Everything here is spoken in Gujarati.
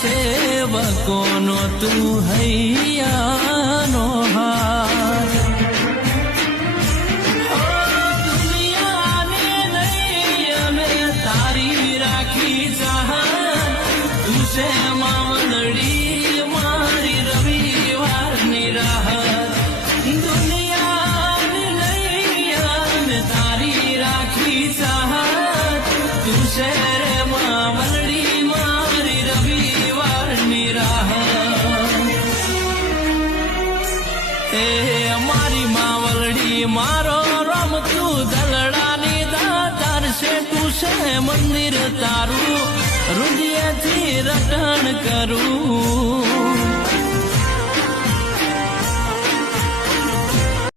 સેવકોનો તું હૈયાનો હાર દુનિયાને નહીં અમે તારી રાખી ચાહત તું છે માવલડી મારી રવિવારની રાહત દુનિયાને નહીં અમે તારી રાખી ચાહત તું છે રે માવલડી મારી રવિવારની રાહત એ મારી માવલડી મારો રમતું દલડાની દાતાર છે તું છે મંદિર તારું હૃદયથી રટણ કરું